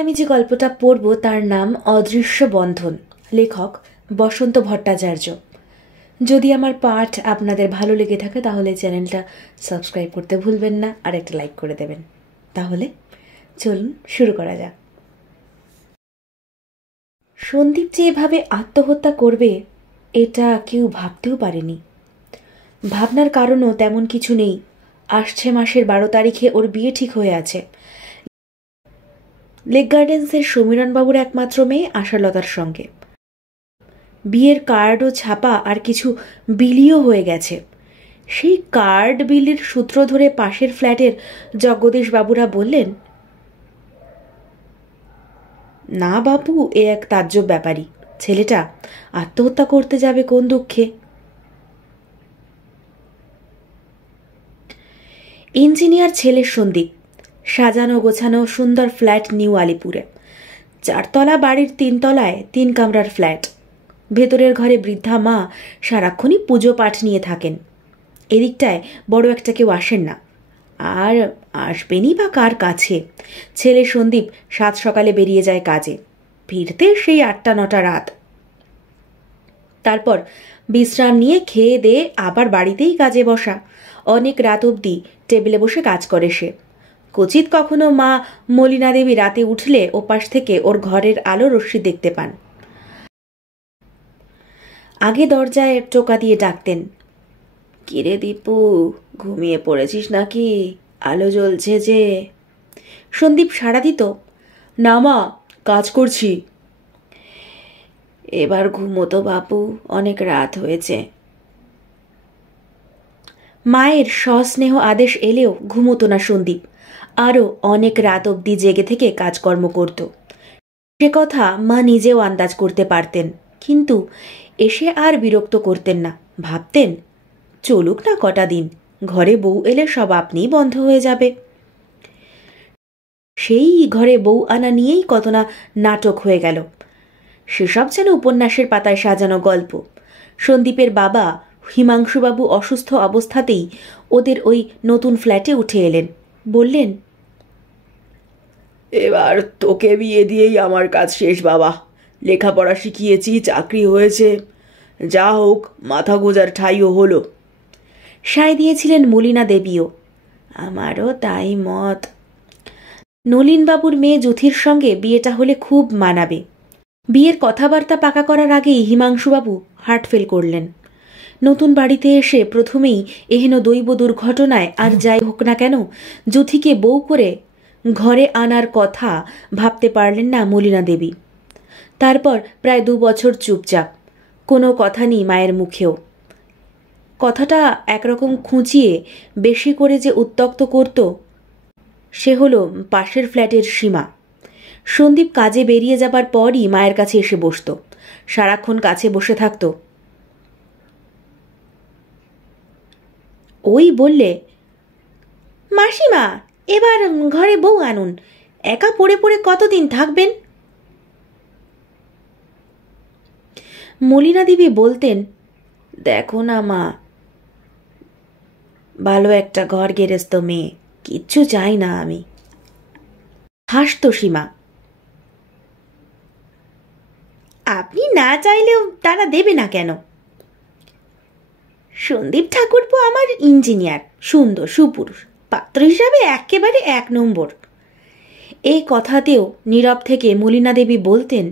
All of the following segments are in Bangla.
আমি যে গল্পটা পড়ব তার নাম অদৃশ্য বন্ধন, লেখক বসন্ত ভট্টাচার্য। যদি আমার পাঠ আপনাদের ভালো লেগে থাকে তাহলে চ্যানেলটা সাবস্ক্রাইব করতে ভুলবেন না, আর একটা লাইক করে দেবেন। তাহলে চলুন শুরু করা যাক। সন্দীপ যে এভাবে আত্মহত্যা করবে এটা কেউ ভাবতেও পারেনি। ভাবনার কারণও তেমন কিছু নেই। আসছে মাসের 12 তারিখে ওর বিয়ে ঠিক হয়ে আছে লেক গার্ডেন্সের সমীরণবাবুর একমাত্র মেয়ে আশালতার সঙ্গে। বিয়ের কার্ডও ছাপা আর কিছু বিলিও হয়ে গেছে। সেই কার্ড বিলির সূত্র ধরে পাশের ফ্ল্যাটের জগদীশবাবুরা বললেন, না বাবু, এ এক তাজ্জব ব্যাপারই। ছেলেটা আত্মহত্যা করতে যাবে কোন দুঃখে। ইঞ্জিনিয়ার ছেলের সন্দীপ, সাজানো গোছানো সুন্দর ফ্ল্যাট নিউ আলিপুরে। 4 তলা বাড়ির 3 তলায় 3 কামরার ফ্ল্যাট। ভেতরের ঘরে বৃদ্ধা মা সারাক্ষণই পুজো পাঠ নিয়ে থাকেন। এদিকটায় বড় একটা কেউ আসেন না, আর আসবেনই বা কার কাছে। ছেলে সন্দীপ 7 সকালে বেরিয়ে যায় কাজে, ফিরতে সেই 8-9 রাত। তারপর বিশ্রাম নিয়ে খেয়ে দিয়ে আবার বাড়িতেই কাজে বসা। অনেক রাত অবধি টেবিলে বসে কাজ করে সে। কচিত কখনো মা মলিনা দেবী রাতে উঠলে ওপাশ থেকে ওর ঘরের আলো রশ্মি দেখতে পান। আগে দরজায় টোকা দিয়ে ডাকতেন, কিরে দীপু, ঘুমিয়ে পড়েছিস নাকি? আলো জ্বলছে যে। সন্দীপ সাড়া দিত, না মা, কাজ করছি। এবার ঘুমোতো বাপু, অনেক রাত হয়েছে। মায়ের সস্নেহ আদেশ এলেও ঘুমোতো না সন্দীপ। আরও অনেক রাত অবধি জেগে থেকে কাজকর্ম করত। সে কথা মা নিজেও আন্দাজ করতে পারতেন, কিন্তু এসে আর বিরক্ত করতেন না। ভাবতেন, চলুক না কটা দিন, ঘরে বউ এলে সব আপনিই বন্ধ হয়ে যাবে। সেই ঘরে বউ আনা নিয়েই কত না নাটক হয়ে গেল। সেসব যেন উপন্যাসের পাতায় সাজানো গল্প। সন্দীপের বাবা হিমাংশুবাবু অসুস্থ অবস্থাতেই ওদের ওই নতুন ফ্ল্যাটে উঠে এলেন। বললেন, এবার তোকে বিয়ে দিয়েই আমার কাজ শেষ বাবা। লেখাপড়া শিখিয়েছি, চাকরি হয়েছে, যা হোক মাথা গোজার ঠাইও হলো। সায় দিয়েছিলেন মলিনা দেবীও। আমারও তাই মত। নলিনবাবুর মেয়ে জ্যোতির সঙ্গে বিয়েটা হলে খুব মানাবে। বিয়ের কথাবার্তা পাকা করার আগেই হিমাংশুবাবু হার্ট ফেল করলেন। নতুন বাড়িতে এসে প্রথমেই এহেন দৈব দুর্ঘটনায় আর যাই হোক না কেন জ্যোতিকে বউ করে ঘরে আনার কথা ভাবতে পারলেন না মলিনা দেবী। তারপর প্রায় 2 বছর চুপচাপ, কোনো কথা নেই মায়ের মুখেও। কথাটা একরকম খুঁচিয়ে বেশি করে যে উত্ত্যক্ত করত সে হলো পাশের ফ্ল্যাটের সীমা। সন্দীপ কাজে বেরিয়ে যাবার পরই মায়ের কাছে এসে বসত, সারাক্ষণ কাছে বসে থাকত। ওই বললে, মাসিমা, এবার ঘরে বউ আনুন, একা পড়ে পড়ে কতদিন থাকবেন? মলিনা দেবী বলতেন, দেখো না মা, ভালো একটা ঘর গেরেস্ত মেয়ে, কিচ্ছু চাই না আমি। হাসত সীমা, আপনি না চাইলেও তারা দেবে না কেন? সন্দীপ ঠাকুরপো আমার ইঞ্জিনিয়ার, সুন্দর সুপুরুষ, পাত্র হিসাবে একেবারে 1 নম্বর। এই কথাতেও নীরব থেকে মলিনা দেবী বলতেন,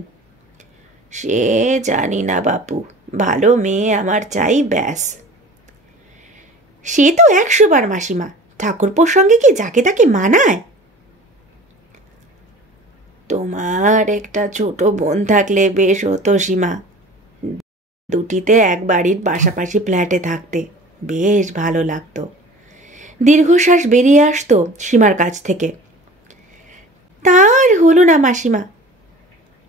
সে জানি না বাপু, ভালো মেয়ে আমার চাই, ব্যাস। সে তো 100 বার মাসিমা, ঠাকুরপোর সঙ্গে কি যাকে তাকে মানায়? তোমার একটা ছোট বোন থাকলে বেশ হতো সীমা, দুটিতে এক বাড়ির পাশাপাশি ফ্ল্যাটে থাকতে বেশ ভালো লাগতো। দীর্ঘশ্বাস বেরিয়ে আসতো সীমার কাছ থেকে। তার হলো না মাসিমা,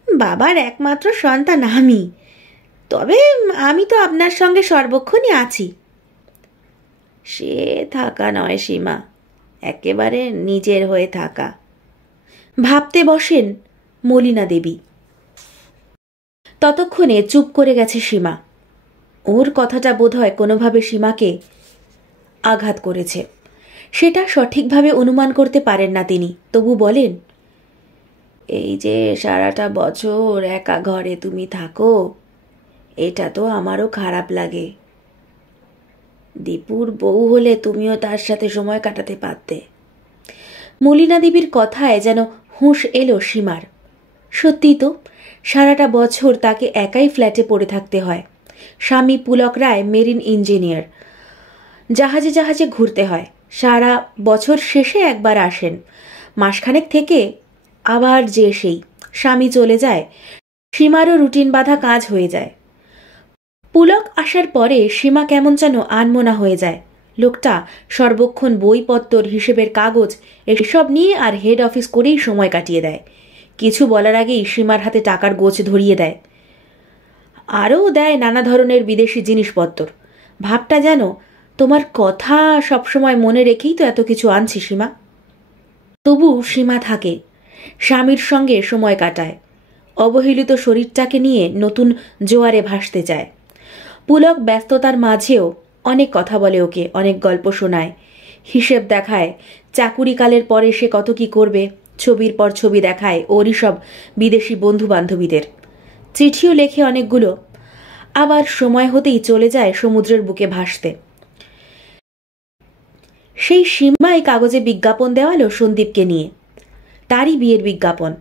বাবার একমাত্র সন্তান আমি, তবে আমি তো আপনার সঙ্গে সর্বক্ষণই আছি। সে থাকা নয় সীমা, একেবারে নিজের হয়ে থাকা। ভাবতে বসেন মলিনা দেবী। ততক্ষণে চুপ করে গেছে সীমা। ওর কথাটা বোধহয় কোনোভাবে সীমাকে আঘাত করেছে, সেটা সঠিকভাবে অনুমান করতে পারেন না তিনি। তবু বলেন, এই যে সারাটা বছর একা ঘরে তুমি থাকো, এটা তো আমারও খারাপ লাগে। দীপুর বউ হলে তুমিও তার সাথে সময় কাটাতে পারতে। মলিনা দেবীর কথায় যেন হুঁশ এলো সীমার। সত্যি তো, সারাটা বছর তাকে একাই ফ্ল্যাটে পড়ে থাকতে হয়। স্বামী পুলক রায় মেরিন ইঞ্জিনিয়ার, জাহাজে জাহাজে ঘুরতে হয়। সারা বছর শেষে একবার আসেন, মাসখানেক থেকে আবার যে সেই স্বামী চলে যায়, সীমারও রুটিন বাঁধা কাজ হয়ে যায়। পুলক আসার পরে সীমা কেমন যেন আনমনা হয়ে যায়। লোকটা সর্বক্ষণ বইপত্তর, হিসেবের কাগজ এসব নিয়ে আর হেড অফিস করেই সময় কাটিয়ে দেয়। কিছু বলার আগেই সীমার হাতে টাকার গোছ ধরিয়ে দেয়, আরও দেয় নানা ধরনের বিদেশি জিনিসপত্র। ভাবটা যেন তোমার কথা সবসময় মনে রেখেই তো এত কিছু আনছি সীমা। তবু সীমা থাকে, স্বামীর সঙ্গে সময় কাটায়, অবহেলিত শরীরটাকে নিয়ে নতুন জোয়ারে ভাসতে চায়। পুলক ব্যস্ততার মাঝেও অনেক কথা বলে ওকে, অনেক গল্প শোনায়, হিসেব দেখায়, চাকুরিকালের পরে সে কত কি করবে, ছবির পর ছবি দেখায় ওরই সব বিদেশি বন্ধু বান্ধবীদের। চিঠিও লেখে অনেকগুলো, আবার সময় হতেই চলে যায় সমুদ্রের বুকে ভাসতে। সেই সীমায় কাগজে বিজ্ঞাপন দেওয়ালো সন্দীপকে নিয়ে, তারই বিয়ের বিজ্ঞাপন।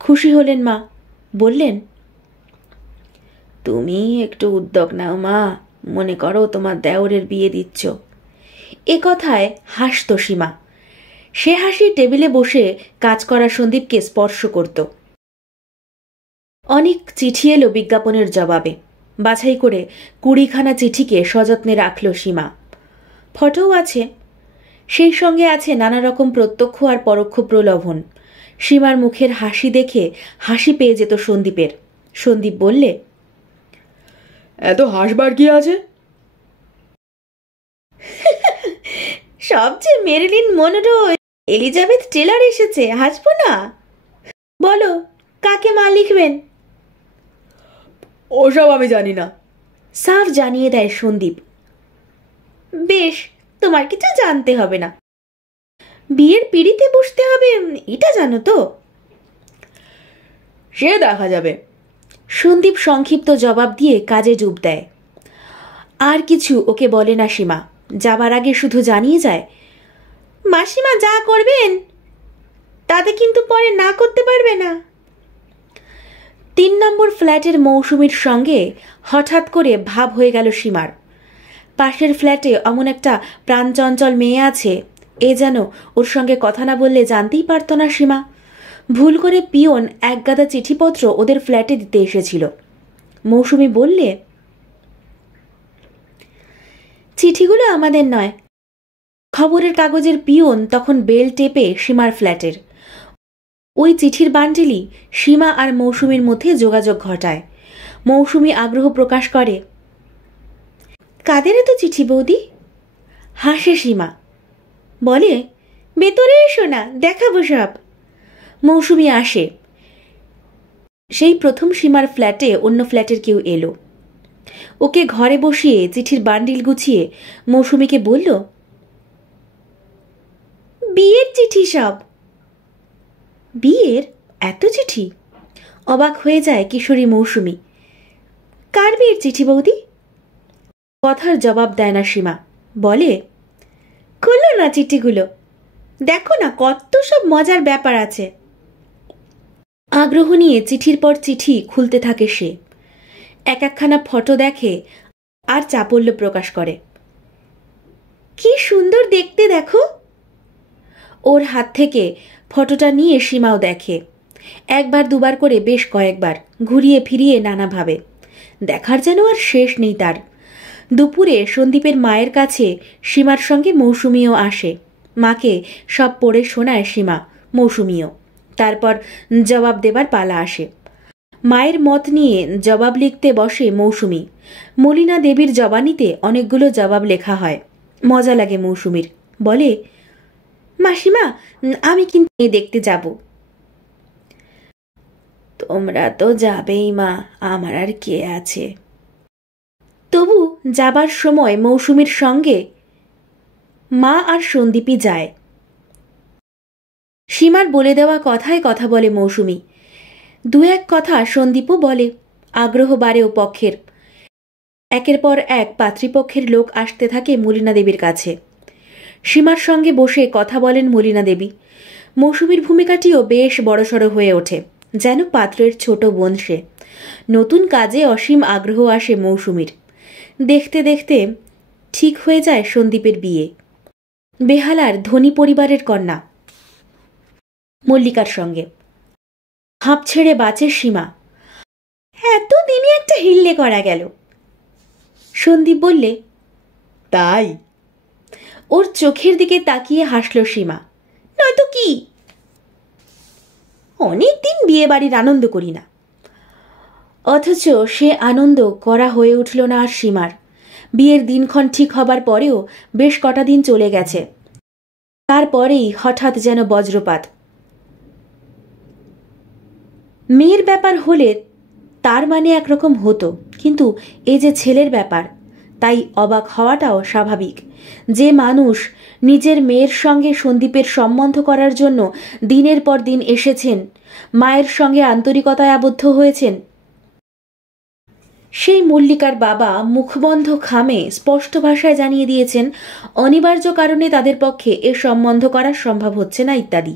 খুশি হলেন মা, বললেন, তুমি একটু উদ্যোগ নাও মা, মনে করো তোমার দেওরের বিয়ে দিচ্ছ। এ কথায় হাসত সীমা। সে হাসি টেবিলে বসে কাজ করা সন্দীপকে স্পর্শ করত। অনেক চিঠি এলো বিজ্ঞাপনের জবাবে। বাছাই করে 20খানা চিঠিকে সযত্নে রাখল সীমা। ফটোও আছে, সেই সঙ্গে আছে নানা রকম প্রত্যক্ষ আর পরোক্ষ প্রলোভন। সীমার মুখের হাসি দেখে হাসি পেয়ে যেত সন্দীপের। সন্দীপ বললে, এত হাসবার কি আছে? সবচেয়ে মেরিলিন মনরো, এলিজাবেথ টেলর এসেছে, হাসবো না? বলো কাকে মা লিখবেন? ওসব আমি জানি না, সাফ জানিয়ে দেয় সন্দীপ। বেশ, তোমার কিছু জানতে হবে না, বিয়ের পিড়িতে বসতে হবে এটা জানো তো? সে দেখা যাবে। সন্দীপ সংক্ষিপ্ত জবাব দিয়ে কাজে ডুব দেয়। আর কিছু ওকে বলে না সীমা। যাবার আগে শুধু জানিয়ে যায়, মাসিমা যা করবেন তাতে কিন্তু পরে না করতে পারবে না। 3 নম্বর ফ্ল্যাটের মৌসুমীর সঙ্গে হঠাৎ করে ভাব হয়ে গেল সীমার। পাশের ফ্ল্যাটে অমন একটা প্রাণচঞ্চল মেয়ে আছে, এ যেন ওর সঙ্গে কথা না বললে জানতেই পারত না সীমা। ভুল করে পিয়ন একগাদা চিঠিপত্র ওদের ফ্ল্যাটে দিতে এসেছিল। মৌসুমী বললে, চিঠিগুলো আমাদের নয়। খবরের কাগজের পিয়ন তখন বেল টেপে সীমার ফ্ল্যাটের। ওই চিঠির বান্ডিলই সীমা আর মৌসুমীর মধ্যে যোগাযোগ ঘটায়। মৌসুমী আগ্রহ প্রকাশ করে, কাদের এত চিঠি বৌদি? হাসে সীমা, বলে, ভেতরে এসো না, দেখাবো সব। মৌসুমী আসে। সেই প্রথম সীমার ফ্ল্যাটে অন্য ফ্ল্যাটের কেউ এলো। ওকে ঘরে বসিয়ে চিঠির বান্ডিল গুছিয়ে মৌসুমীকে বলল, বিয়ের চিঠি সব। বিয়ের এত চিঠি? অবাক হয়ে যায় কিশোরী মৌসুমী। কার বিয়ের চিঠি বৌদি? কথার জবাব দেয় না সীমা, বলে, খুললো না চিঠিগুলো, দেখো না কত সব মজার ব্যাপার আছে। আগ্রহ নিয়ে চিঠির পর চিঠি খুলতে থাকে সে। এক একখানা ফটো দেখে আর চাপল্য প্রকাশ করে। কি সুন্দর দেখতে দেখো। ওর হাত থেকে ফটোটা নিয়ে সীমাও দেখে, একবার দুবার করে বেশ কয়েকবার, ঘুরিয়ে ফিরিয়ে নানাভাবে। দেখার যেন আর শেষ নেই তার। দুপুরে সন্দীপের মায়ের কাছে সীমার সঙ্গে মৌসুমীও আসে। মাকে সব পড়ে শোনায় সীমা, মৌসুমীও। তারপর জবাব দেবার পালা আসে। মায়ের মত নিয়ে জবাব লিখতে বসে মৌসুমী। মলিনা দেবীর জবানিতে অনেকগুলো জবাব লেখা হয়। মজা লাগে মৌসুমীর। বলে, মাসিমা আমি কিন্তু দেখতে যাব। তোমরা তো যাবেই মা, আমার আর কে আছে। তবু যাবার সময় মৌসুমীর সঙ্গে মা আর সন্দীপই যায়। সীমার বলে দেওয়া কথায় কথা বলে মৌসুমী। দু এক কথা সন্দীপও বলে। আগ্রহ বাড়েও পক্ষের। একের পর এক পাত্রীপক্ষের লোক আসতে থাকে মলিনা দেবীর কাছে। সীমার সঙ্গে বসে কথা বলেন মলিনা দেবী। মৌসুমীর ভূমিকাটিও বেশ বড়সড় হয়ে ওঠে, যেন পাত্রের ছোট বোন সে। নতুন কাজে অসীম আগ্রহ আসে মৌসুমীর। দেখতে দেখতে ঠিক হয়ে যায় সন্দীপের বিয়ে। বেহালার ধনী পরিবারের কন্যা মল্লিকার সঙ্গে। হাঁপ ছেড়ে বাঁচে সীমা। এতদিনে একটা হিল্লে করা গেল। সন্দীপ বললে, তাই? ওর চোখের দিকে তাকিয়ে হাসল সীমা। নয়তো কি, অনেকদিন বিয়ে বাড়ির আনন্দ করি না। অথচ সে আনন্দ করা হয়ে উঠল না আর সীমার। বিয়ের দিনক্ষণ ঠিক হবার পরেও বেশ কটা দিন চলে গেছে। তারপরেই হঠাৎ যেন বজ্রপাত। মেয়ের ব্যাপার হলে তার মানে একরকম হতো, কিন্তু এ যে ছেলের ব্যাপার, তাই অবাক হওয়াটাও স্বাভাবিক। যে মানুষ নিজের মেয়ের সঙ্গে সন্দীপের সম্বন্ধ করার জন্য দিনের পর দিন এসেছেন, মায়ের সঙ্গে আন্তরিকতায় আবদ্ধ হয়েছেন, সেই মল্লিকার বাবা মুখবন্ধ খামে স্পষ্ট ভাষায় জানিয়ে দিয়েছেন অনিবার্য কারণে তাদের পক্ষে এ সম্বন্ধ করা সম্ভব হচ্ছে না ইত্যাদি।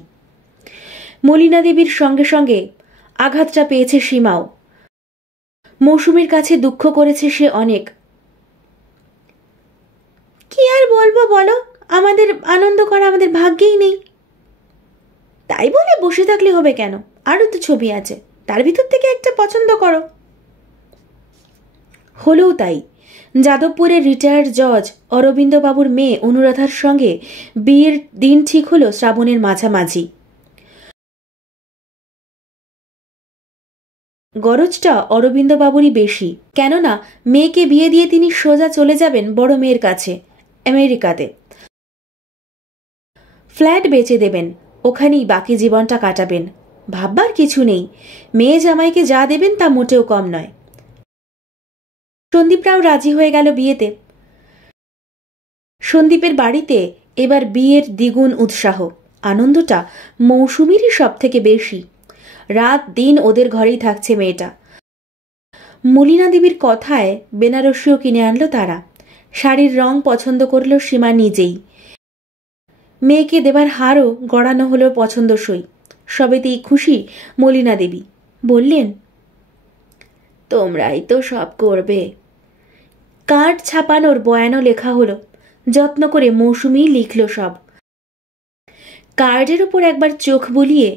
মলিনা দেবীর সঙ্গে সঙ্গে আঘাতটা পেয়েছে সীমাও। মৌসুমীর কাছে দুঃখ করেছে সে অনেক। কি আর বলবো বলো, আমাদের আনন্দ করা আমাদের ভাগ্যেই নেই। তাই বলে বসে থাকলে হবে কেন? আরও তো ছবি আছে, তার ভিতর থেকে একটা পছন্দ করো। হলেও তাই। যাদবপুরের রিটায়ার্ড জজ অরবিন্দবাবুর মেয়ে অনুরাধার সঙ্গে বিয়ের দিন ঠিক হলো শ্রাবণের মাঝামাঝি। গরজটা অরবিন্দবাবুরই বেশি, কেননা মেয়েকে বিয়ে দিয়ে তিনি সোজা চলে যাবেন বড় মেয়ের কাছে, আমেরিকাতে। ফ্ল্যাট বেচে দেবেন, ওখানেই বাকি জীবনটা কাটাবেন। ভাববার কিছু নেই, মেয়ে জামাইকে যা দেবেন তা মোটেও কম নয়। সন্দীপরাও রাজি হয়ে গেল বিয়েতে। সন্দীপের বাড়িতে এবার বিয়ের দ্বিগুণ উৎসাহ। আনন্দটা মৌসুমীরই সব থেকে বেশি। রাত দিন ওদের ঘরেই থাকছে মেয়েটা। মলিনা দেবীর কথায় বেনারসিও কিনে আনলো তারা। শাড়ির রং পছন্দ করল সীমা নিজেই। মেয়েকে দেবার হারও গড়ানো হলো পছন্দসই। সবেতেই খুশি মলিনা দেবী। বললেন, তোমরাই তো সব করবে। কার্ড ছাপানোর বয়ানও লেখা হলো। যত্ন করে মৌসুমী লিখল সব। কার্ডের ওপর একবার চোখ বুলিয়ে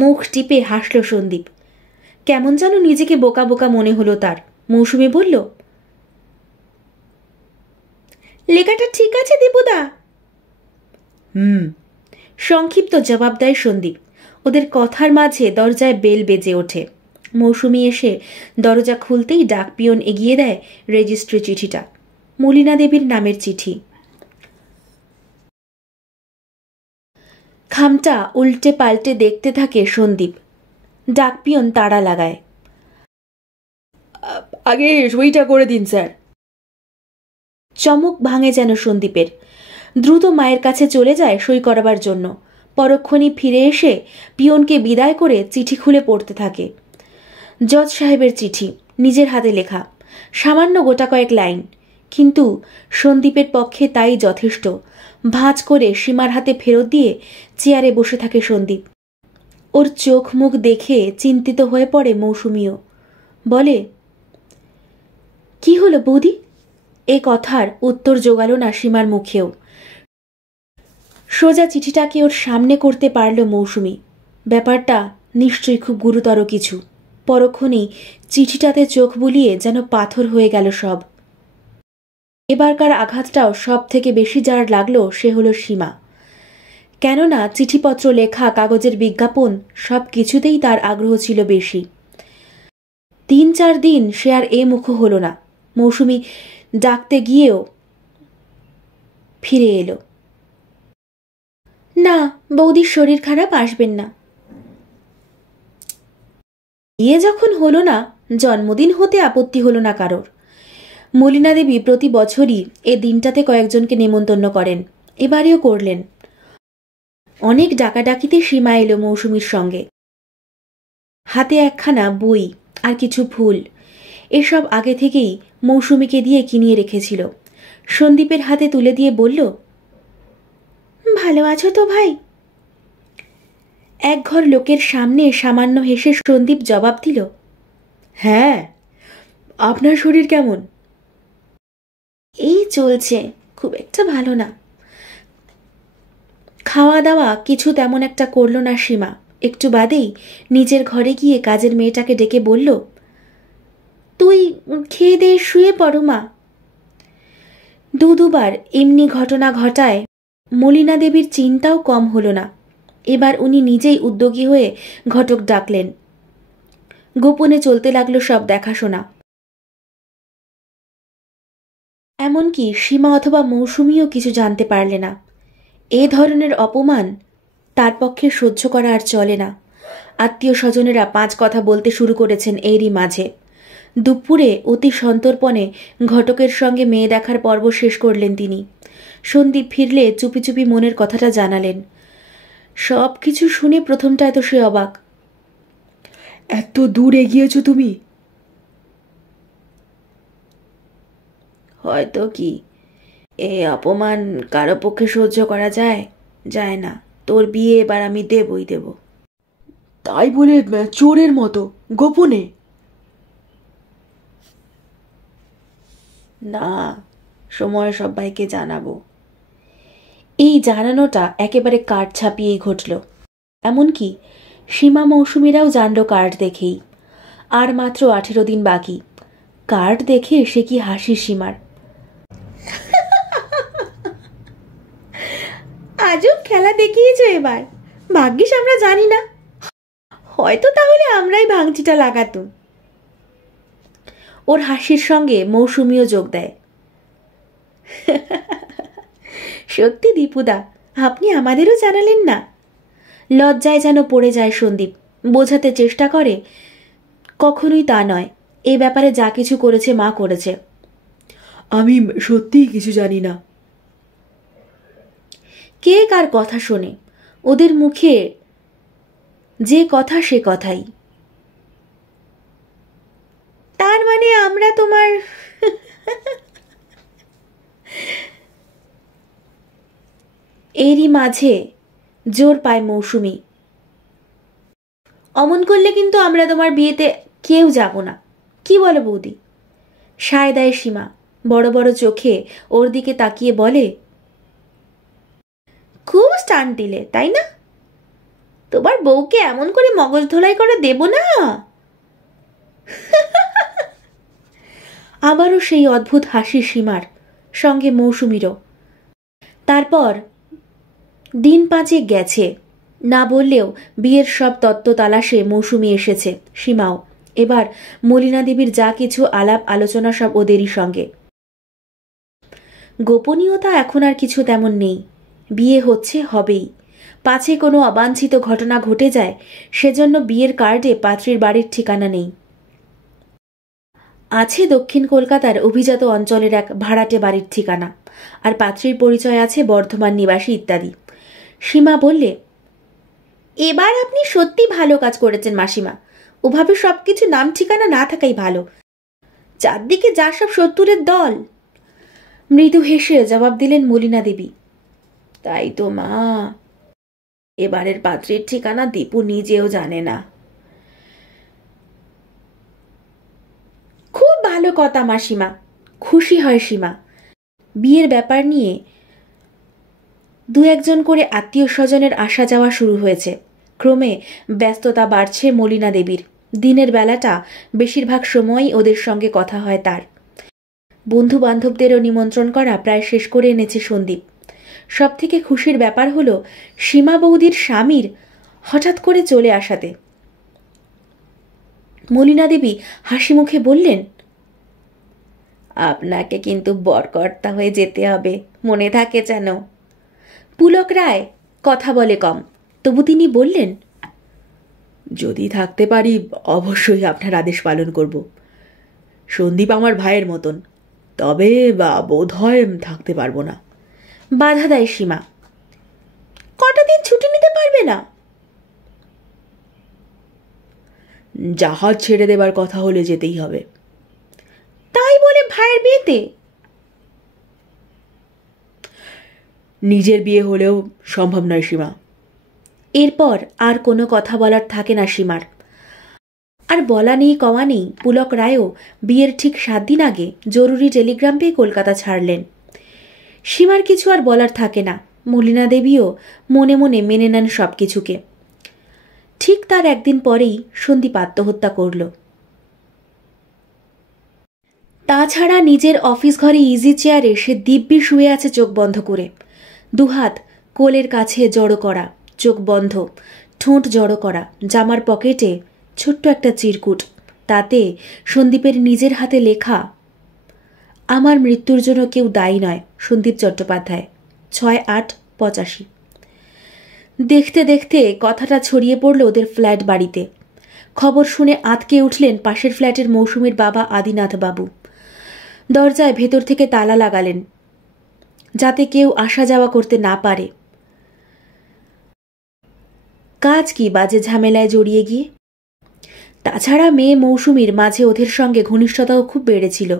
মুখ টিপে হাসল সন্দীপ। কেমন যেন নিজেকে বোকা বোকা মনে হলো তার। মৌসুমী বলল, লেখাটা ঠিক আছে দীপুদা? সংক্ষিপ্ত জবাব দেয় সন্দীপ। ওদের কথার মাঝে দরজায় বেল বেজে ওঠে। মৌসুমী এসে দরজা খুলতেই ডাক পিয়ন এগিয়ে দেয় রেজিস্ট্রি চিঠিটা। মলিনা দেবীর নামের চিঠি। খামটা উল্টে পাল্টে দেখতে থাকে সন্দীপ। ডাক পিয়ন তাড়া লাগায়। আগে সইটা করে দিন স্যার। চমক ভাঙে যেন সন্দীপের। দ্রুত মায়ের কাছে চলে যায় সই করাবার জন্য। পরক্ষণই ফিরে এসে পিয়নকে বিদায় করে চিঠি খুলে পড়তে থাকে। জজ সাহেবের চিঠি, নিজের হাতে লেখা। সামান্য গোটা কয়েক লাইন, কিন্তু সন্দীপের পক্ষে তাই যথেষ্ট। ভাঁজ করে সীমার হাতে ফেরত দিয়ে চেয়ারে বসে থাকে সন্দীপ। ওর চোখ মুখ দেখে চিন্তিত হয়ে পড়ে মৌসুমীও। বলে, কি হলো বৌদি? এ কথার উত্তর জোগাল না সীমার মুখেও। সোজা চিঠিটাকে ওর সামনে করতে পারল মৌসুমী। ব্যাপারটা নিশ্চয়ই খুব গুরুতর কিছু। পরক্ষণেই চিঠিটাতে চোখ বুলিয়ে যেন পাথর হয়ে গেল সব। এবারকার আঘাতটাও সব থেকে বেশি যার লাগলো সে হলো সীমা। কেননা চিঠিপত্র লেখা, কাগজের বিজ্ঞাপন সব কিছুতেই তার আগ্রহ ছিল বেশি। 3-4 দিন সে আর এ মুখ হলো না। মৌসুমী ডাকতে গিয়েও ফিরে এলো। না, বৌদির শরীর খারাপ, আসবেন না। বিয়ে যখন হলো না, জন্মদিন হতে আপত্তি হলো না কারোর। মলিনা দেবী প্রতি বছরই এ দিনটাতে কয়েকজনকে নেমন্তন্ন করেন। এবারেও করলেন। অনেক ডাকাডাকিতে সীমা এলো মৌসুমীর সঙ্গে। হাতে একখানা বই আর কিছু ফুল, এসব আগে থেকেই মৌসুমীকে দিয়ে কিনিয়ে রেখেছিল। সন্দীপের হাতে তুলে দিয়ে বলল, ভালো আছো তো ভাই? এক ঘর লোকের সামনে সামান্য হেসে সন্দীপ জবাব দিল, হ্যাঁ। আপনার শরীর কেমন? এই চলছে, খুব একটা ভালো না। খাওয়া দাওয়া কিছু তেমন একটা করল না সীমা। একটু বাদেই নিজের ঘরে গিয়ে কাজের মেয়েটাকে ডেকে বলল, তুই খেয়ে দিয়ে শুয়ে পড়ো মা। দুবার এমনি ঘটনা ঘটায় মলিনা দেবীর চিন্তাও কম হল না। এবার উনি নিজেই উদ্যোগী হয়ে ঘটক ডাকলেন। গোপনে চলতে লাগলো সব দেখাশোনা। এমনকি সীমা অথবা মৌসুমীও কিছু জানতে পারলে না। এ ধরনের অপমান তার পক্ষে সহ্য করা আর চলে না। আত্মীয় স্বজনেরা 5 কথা বলতে শুরু করেছেন এরই মাঝে। দুপুরে অতি সন্তর্পণে ঘটকের সঙ্গে মেয়ে দেখার পর্ব শেষ করলেন তিনি। সন্দীপ ফিরলে চুপি চুপি মনের কথাটা জানালেন। সব কিছু শুনে প্রথমটায় তো সে অবাক। এত দূর এগিয়েছ তুমি? হয়তো কি, এই অপমান কারো পক্ষে সহ্য করা যায়? যায় না। তোর বিয়ে এবার আমি দেবই দেব। তাই বলে চোরের মতো গোপনে? না, সময় সবাইকে জানাবো। এই জানানোটা একেবারে কার্ড ছাপিয়েই ঘটল। এমনকি সীমা মৌসুমীরাও জানল কার্ড দেখেই। আর মাত্র 18 দিন বাকি। কার্ড দেখে সে কি হাসি সীমার। আজব খেলা দেখিয়েছ এবার। ভাগ্যিস আমরা জানি না, হয়তো তাহলে আমরাই ভাঙচিটা লাগাতুম। ওর হাসির সঙ্গে মৌসুমীও যোগ দেয়। সত্যি দীপুদা, আপনি আমাদেরও জানালেন না। লজ্জায় যেন পড়ে যায় সন্দীপ। বোঝাতে চেষ্টা করে কখনোই তা নয়, এই ব্যাপারে যা কিছু করেছে মা করেছে। আমি সত্যিই কিছু জানি না। কে কার কথা শোনে? ওদের মুখে যে কথা সে কথাই। তার মানে আমরা তোমার এরই মাঝে জোর পায় মৌসুমী। অমন করলে কিন্তু আমরা তোমার বিয়েতে কেউ যাব না। কি বলো বৌদি? সায় দেয় সীমা। বড় বড় চোখে ওর দিকে তাকিয়ে বলে, খুব স্টান্ট দিলে তাই না? তোমার বউকে এমন করে মগজ ধোলাই করে দেব না। আবারও সেই অদ্ভুত হাসি সীমার, সঙ্গে মৌসুমীরও। তারপর দিন 5 গেছে। না বললেও বিয়ের সব তত্ত্ব তালাশে মৌসুমী এসেছে, সীমাও। এবার মলিনা দেবীর যা কিছু আলাপ আলোচনা সব ওদেরই সঙ্গে। গোপনীয়তা এখন আর কিছু তেমন নেই। বিয়ে হচ্ছে, হবেই। পাছে কোনো অবাঞ্ছিত ঘটনা ঘটে যায়, সেজন্য বিয়ের কার্ডে পাত্রীর বাড়ির ঠিকানা নেই। আছে দক্ষিণ কলকাতার অভিজাত অঞ্চলের এক ভাড়াটে বাড়ির ঠিকানা, আর পাত্রীর পরিচয় আছে বর্ধমান নিবাসী ইত্যাদি। সীমা বললে, এবার আপনি সত্যি ভালো কাজ করেছেন মাসিমা। ওভাবে সবকিছু নাম ঠিকানা না থাকাই ভালো। চারদিকে যা সব শত্রুরের দল। মৃদু হেসে জবাব দিলেন মলিনা দেবী। তাই তো মা, এবারের পাত্রীর ঠিকানা দীপু নিজেও জানে না। খুব ভালো কথা মাসিমা। খুশি হয় সীমা। বিয়ের ব্যাপার নিয়ে 2-1 করে আত্মীয় স্বজনের আসা যাওয়া শুরু হয়েছে। ক্রমে ব্যস্ততা বাড়ছে মলিনা দেবীর। দিনের বেলাটা বেশিরভাগ সময়ই ওদের সঙ্গে কথা হয় তার। বন্ধু বান্ধবদেরও নিমন্ত্রণ করা প্রায় শেষ করে এনেছে সন্দীপ। সবথেকে খুশির ব্যাপার হলো সীমা বৌদির স্বামীর হঠাৎ করে চলে আসাতে। মলিনা দেবী হাসি মুখে বললেন, আপনাকে কিন্তু বরকর্তা হয়ে যেতে হবে, মনে থাকে যেন। পুলক রায় কথা বলে কম, তবু তিনি বললেন, যদি থাকতে পারি অবশ্যই আপনার আদেশ পালন করব। সন্দীপ আমার ভাইয়ের মতন, তবে বোধ হয় থাকতে পারবো না। বাধা দেয় সীমা। কটা দিন ছুটি জাহাজ ছেড়ে দেবার কথা হলে যেতেই হবে। তাই বলে ভাইয়ের বিয়েতে? নিজের বিয়ে হলেও সম্ভব নয় সীমা। এরপর আর কোনো কথা বলার থাকে না সীমার। আর বলা নেই কওয়া নেই, পুলক রায়ও বিয়ের ঠিক 7 দিন আগে জরুরি টেলিগ্রাম পেয়ে কলকাতা ছাড়লেন। সীমার কিছু আর বলার থাকে না। মলিনা দেবীও মনে মনে মেনে নেন সব কিছুকে। ঠিক তার একদিন পরেই সন্দীপ আত্মহত্যা করল। তাছাড়া নিজের অফিস ঘরে ইজি চেয়ারে সে দিব্যি শুয়ে আছে চোখ বন্ধ করে, দুহাত কোলের কাছে জড়ো করা, চোখ বন্ধ, ঠোঁট জড়ো করা, জামার পকেটে ছোট্ট একটা চিরকুট, তাতে সন্দীপের নিজের হাতে লেখা, আমার মৃত্যুর জন্য কেউ দায়ী নয়, সন্দীপ চট্টোপাধ্যায়, 6/8/85। দেখতে দেখতে কথাটা ছড়িয়ে পড়ল ওদের ফ্ল্যাট বাড়িতে। খবর শুনে আঁতকে উঠলেন পাশের ফ্ল্যাটের মৌসুমীর বাবা আদিনাথ বাবু। দরজায় ভেতর থেকে তালা লাগালেন, যাতে কেউ আসা যাওয়া করতে না পারে। কাজ কি বাজে ঝামেলায় জড়িয়ে গিয়ে? তাছাড়া মেয়ে মৌসুমীর মাঝে ওদের সঙ্গে ঘনিষ্ঠতাও খুব বেড়েছিল,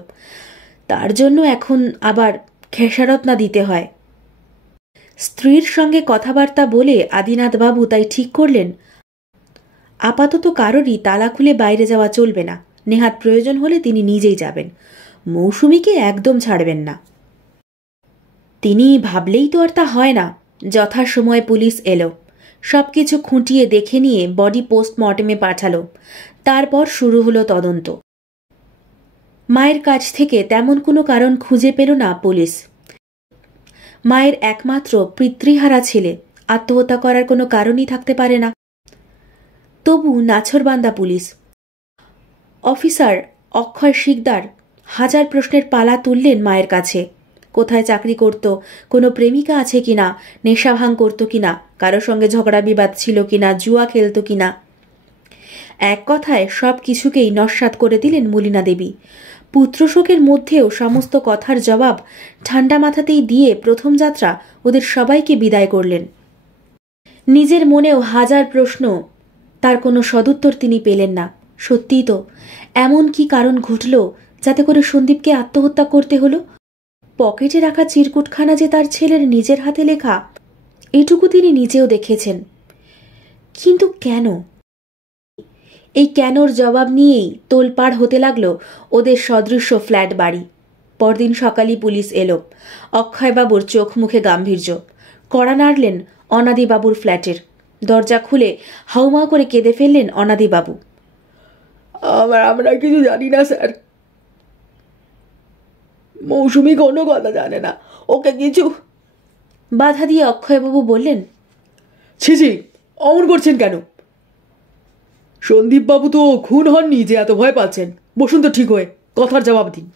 তার জন্য এখন আবার খেসারত না দিতে হয়। স্ত্রীর সঙ্গে কথাবার্তা বলে আদিনাথবাবু তাই ঠিক করলেন আপাতত কারোরই তালা খুলে বাইরে যাওয়া চলবে না, নেহাত প্রয়োজন হলে তিনি নিজেই যাবেন, মৌসুমীকে একদম ছাড়বেন না। তিনি ভাবলেই তো আর তা হয় না। যথাসময়ে পুলিশ এলো, সবকিছু খুঁটিয়ে দেখে নিয়ে বডি পোস্টমর্টেমে পাঠালো। তারপর শুরু হলো তদন্ত। মায়ের কাছ থেকে তেমন কোনো কারণ খুঁজে পেল না পুলিশ। মায়ের একমাত্র পিতৃহারা ছেলে, আত্মহত্যা করার কোনো কারণই থাকতে পারে না। তবু নাছরবান্দা পুলিশ। অফিসার অক্ষয় শিকদার হাজার প্রশ্নের পালা তুললেন মায়ের কাছে। কোথায় চাকরি করত, কোনো প্রেমিকা আছে কিনা, নেশা ভাঙ করত কিনা, কারো সঙ্গে ঝগড়া বিবাদ ছিল কিনা, জুয়া খেলত কিনা। এক কথায় সব কিছুকেই নস্যাৎ করে দিলেন মলিনা দেবী। পুত্রশোকের মধ্যেও সমস্ত কথার জবাব ঠান্ডা মাথাতেই দিয়ে প্রথম যাত্রা ওদের সবাইকে বিদায় করলেন। নিজের মনেও হাজার প্রশ্ন, তার কোনো সদুত্তর তিনি পেলেন না। সত্যিই তো, এমন কি কারণ ঘটল যাতে করে সন্দীপকে আত্মহত্যা করতে হলো? পকেটে রাখা চিরকুটখানা যে তার ছেলের নিজের হাতে লেখা, এটুকু তিনি নিজেও দেখেছেন। কিন্তু কেন? এই কেনর জবাব নিয়েই তোলপাড় হতে লাগলো ওদের সদৃশ্য ফ্ল্যাট বাড়ি। পরদিন সকালই পুলিশ এলো। অক্ষয়বাবুর চোখ মুখে গাম্ভীর্য। কড়া নাড়লেন অনাদিবাবুর ফ্ল্যাটের। দরজা খুলে হাউমাউ করে কেঁদে ফেললেন অনাদিবাবু। আমরা কিছু জানি না স্যার, মৌসুমী কোনো কথা জানে না, ওকে কিছু। বাধা দিয়ে অক্ষয়বাবু বললেন, ছি ছি, অমন করছেন কেন? সন্দীপবাবু তো খুন হননি যে এত ভয় পাচ্ছেন। বসুন তো ঠিক হয়ে, কথার জবাব দিন।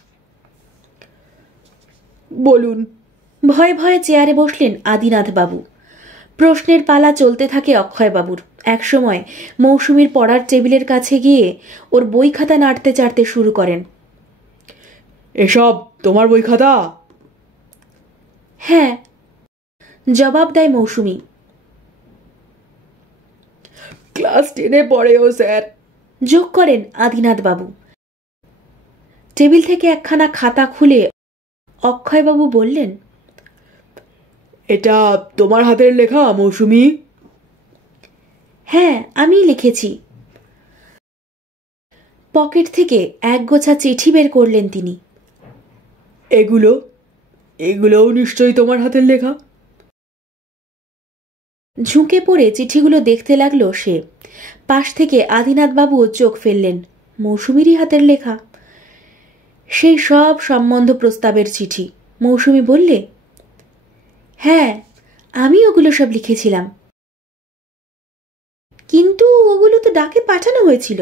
বলুন। ভয়ে ভয়ে চেয়ারে বসলেন আদিনাথবাবু। প্রশ্নের পালা চলতে থাকে অক্ষয়বাবুর। একসময় মৌসুমীর পড়ার টেবিলের কাছে গিয়ে ওর বই খাতা নাড়তে চাড়তে শুরু করেন। এসব তোমার বই খাতা? হ্যাঁ, জবাব দেয় মৌসুমী। ক্লাস 10-এ পড়েও স্যার, যোগ করেন আদিনাথবাবু। টেবিল থেকে একখানা খাতা খুলে অক্ষয়বাবু বললেন, এটা তোমার হাতের লেখা মৌসুমী? হ্যাঁ, আমিই লিখেছি। পকেট থেকে এক গোছা চিঠি বের করলেন তিনি। এগুলোও নিশ্চয়ই তোমার হাতের লেখা? ঝুঁকে পড়ে চিঠিগুলো দেখতে লাগলো সে। পাশ থেকে আদিনাথবাবুও চোখ ফেললেন। মৌসুমীরই হাতের লেখা। সেই সব সম্বন্ধ প্রস্তাবের চিঠি। মৌসুমী বললে, হ্যাঁ, আমি ওগুলো সব লিখেছিলাম, কিন্তু ওগুলো তো ডাকে পাঠানো হয়েছিল।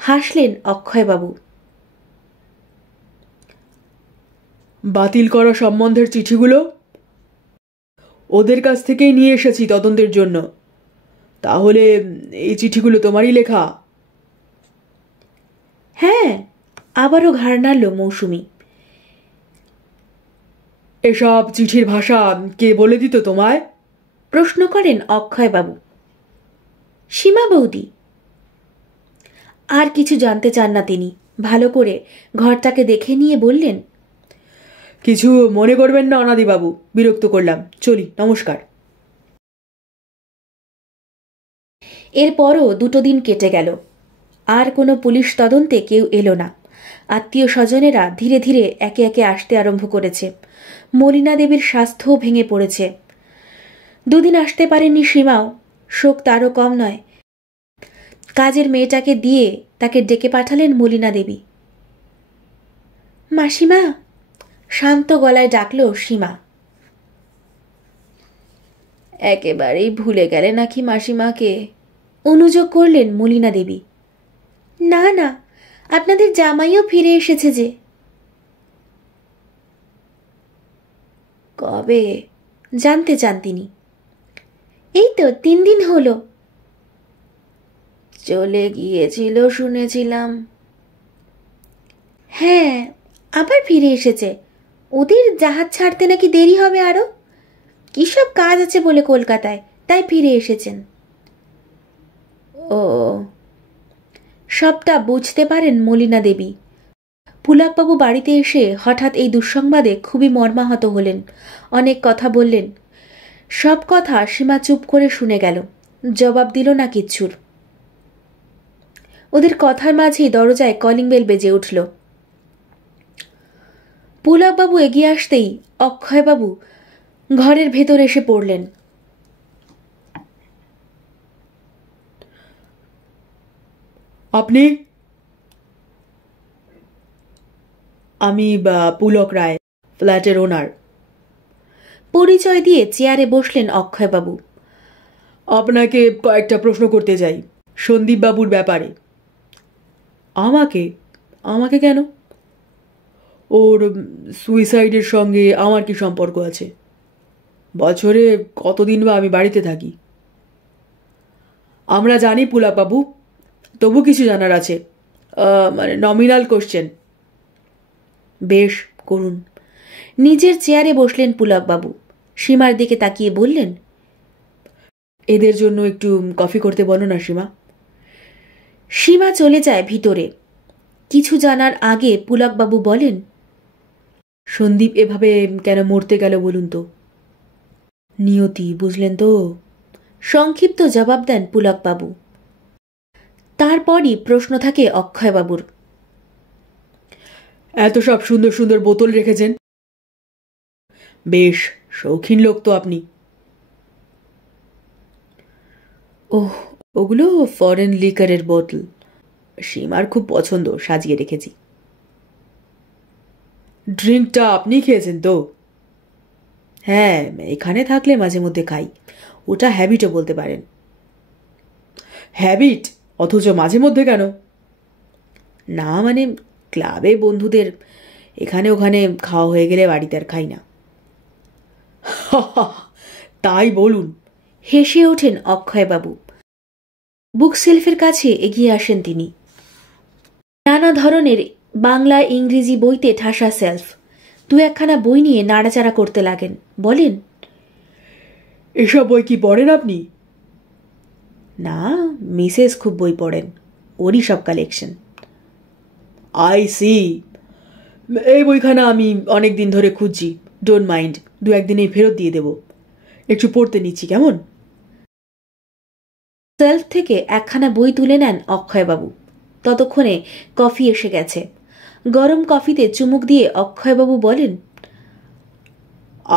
হাসলেন অক্ষয়বাবু। বাতিল করা সম্বন্ধের চিঠিগুলো ওদের কাছ থেকেই নিয়ে এসেছি তদন্তের জন্য। তাহলে এই চিঠিগুলো তোমারই লেখা? হ্যাঁ, আবারও ঘাড় নাড়ল মৌসুমী। এসব চিঠির ভাষা কে বলে দিত তোমায়? প্রশ্ন করেন অক্ষয়বাবু। সীমা বৌদি। আর কিছু জানতে চান না তিনি। ভালো করে ঘরটাকে দেখে নিয়ে বললেন, কিছু মনে করবেন না অনাদিবাবু, বিরক্ত করলাম, চলি, নমস্কার। এরপরও 2 দিন কেটে গেল। আর কোনো পুলিশ তদন্তে কেউ এলো না। আত্মীয় স্বজনেরা ধীরে ধীরে একে একে আসতে আরম্ভ করেছে। মলিনা দেবীর স্বাস্থ্যও ভেঙে পড়েছে। 2 দিন আসতে পারেননি সীমাও। শোক তারও কম নয়। কাজের মেয়েটাকে দিয়ে তাকে ডেকে পাঠালেন মলিনা দেবী। মাসিমা, শান্ত গলায় ডাকল সীমা। একেবারেই ভুলে গেলে নাকি মাসিমাকে? অনুযোগ করলেন মলিনা দেবী। না না, আপনাদের জামাইও ফিরে এসেছে যে। কবে জানতে চান তিনি। এই তো 3 দিন হলো। চলে গিয়েছিল শুনেছিলাম। হ্যাঁ, আবার ফিরে এসেছে। ওদের জাহাজ ছাড়তে নাকি দেরি হবে আরো। কি সব কাজ আছে বলে কলকাতায়, তাই ফিরে এসেছেন। ও, সবটা বুঝতে পারেন মলিনা দেবী। পুলকবাবু বাড়িতে এসে হঠাৎ এই দুঃসংবাদে খুবই মর্মাহত হলেন। অনেক কথা বললেন। সব কথা সীমা চুপ করে শুনে গেল, জবাব দিল না কিচ্ছুর। ওদের কথার মাঝেই দরজায় কলিং বেল বেজে উঠল। পুলকবাবু এগিয়ে আসতেই অক্ষয়বাবু ঘরের ভেতর এসে পড়লেন। আপনি? আমি পুলক রায়, ফ্ল্যাটের ওনার। পরিচয় দিয়ে চেয়ারে বসলেন অক্ষয়বাবু। আপনাকে কয়েকটা প্রশ্ন করতে চাই সন্দীপবাবুর ব্যাপারে। আমাকে? আমাকে কেন? ওর সুইসাইডের সঙ্গে আমার কি সম্পর্ক আছে? বছরে কতদিন বা আমি বাড়িতে থাকি? আমরা জানি পুলকবাবু, তবু কিছু জানার আছে, মানে নমিনাল কোশ্চেন। বেশ, করুন। নিজের চেয়ারে বসলেন পুলকবাবু। সীমার দিকে তাকিয়ে বললেন, এদের জন্য একটু কফি করতে বলো না সীমা। সীমা চলে যায় ভিতরে। কিছু জানার আগে পুলকবাবু বলেন, সন্দীপ এভাবে কেন মরতে গেল বলুন তো? নিয়তি, বুঝলেন তো? সংক্ষিপ্ত জবাব দেন পুলকবাবু। তারপরই প্রশ্ন থাকে অক্ষয়বাবুর। এত সব সুন্দর সুন্দর বোতল রেখেছেন, বেশ শৌখিন লোক তো আপনি। ওহ, ওগুলো ফরেন লিকারের বোতল। সীমার খুব পছন্দ, সাজিয়ে রেখেছি। ড্রিঙ্কটা আপনি খেয়েছেন তো? হ্যাঁ, এখানে থাকলে মাঝে মধ্যে খাই। ওটা হ্যাবিটও বলতে পারেন। হ্যাবিট? অথচ মাঝে মধ্যে কেন? না মানে ক্লাবে বন্ধুদের, এখানে ওখানে খাওয়া হয়ে গেলে বাড়িতে আর খাই না। তাই বলুন। হেসে ওঠেন অক্ষয়বাবু। বুক সেলফের কাছে এগিয়ে আসেন তিনি। নানা ধরনের বাংলা ইংরেজি বইতে ঠাসা সেলফ। 2-1খানা বই নিয়ে নাড়াচাড়া করতে লাগেন। বলেন, এসব বই কি পড়েন আপনি? না, মিসেস খুব বই পড়েন, ওরই সব কালেকশন। I C. এই বইখানা আমি অনেক দিন ধরে খুঁজছি। ডোন্ট মাইন্ড, 2-1 দিনেই ফেরত দিয়ে দেব। একটু পড়তে নিচ্ছি, কেমন? সেলফ থেকে 1খানা বই তুলে নেন অক্ষয়বাবু। ততক্ষণে কফি এসে গেছে। গরম কফিতে চুমুক দিয়ে অক্ষয়বাবু বলেন,